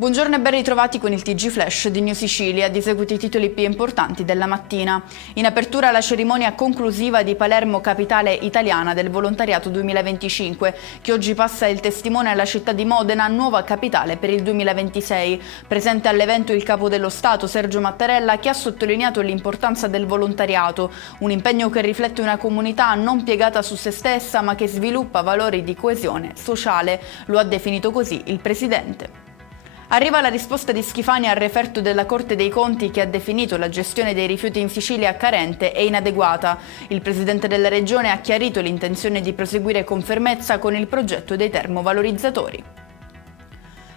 Buongiorno e ben ritrovati con il TG Flash di New Sicilia, di seguito i titoli più importanti della mattina. In apertura la cerimonia conclusiva di Palermo Capitale Italiana del Volontariato 2025, che oggi passa il testimone alla città di Modena, nuova capitale per il 2026. Presente all'evento il Capo dello Stato Sergio Mattarella, che ha sottolineato l'importanza del volontariato, un impegno che riflette una comunità non piegata su se stessa ma che sviluppa valori di coesione sociale. Lo ha definito così il Presidente. Arriva la risposta di Schifani al referto della Corte dei Conti che ha definito la gestione dei rifiuti in Sicilia carente e inadeguata. Il Presidente della Regione ha chiarito l'intenzione di proseguire con fermezza con il progetto dei termovalorizzatori.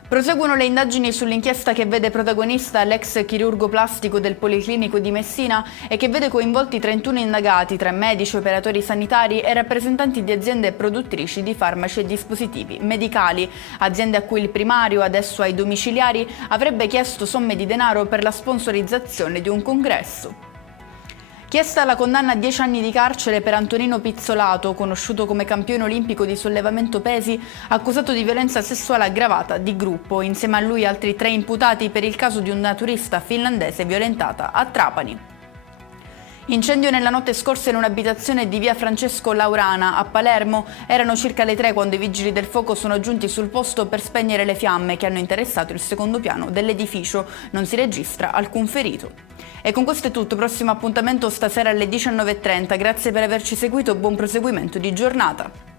Proseguono le indagini sull'inchiesta che vede protagonista l'ex chirurgo plastico del Policlinico di Messina e che vede coinvolti 31 indagati tra medici, operatori sanitari e rappresentanti di aziende produttrici di farmaci e dispositivi medicali, aziende a cui il primario, adesso ai domiciliari, avrebbe chiesto somme di denaro per la sponsorizzazione di un congresso. Chiesta la condanna a 10 anni di carcere per Antonino Pizzolato, conosciuto come campione olimpico di sollevamento pesi, accusato di violenza sessuale aggravata di gruppo. Insieme a lui altri 3 imputati per il caso di una turista finlandese violentata a Trapani. Incendio nella notte scorsa in un'abitazione di via Francesco Laurana a Palermo. Erano circa le 3 quando i vigili del fuoco sono giunti sul posto per spegnere le fiamme che hanno interessato il secondo piano dell'edificio. Non si registra alcun ferito. E con questo è tutto, prossimo appuntamento stasera alle 19:30. Grazie per averci seguito, buon proseguimento di giornata.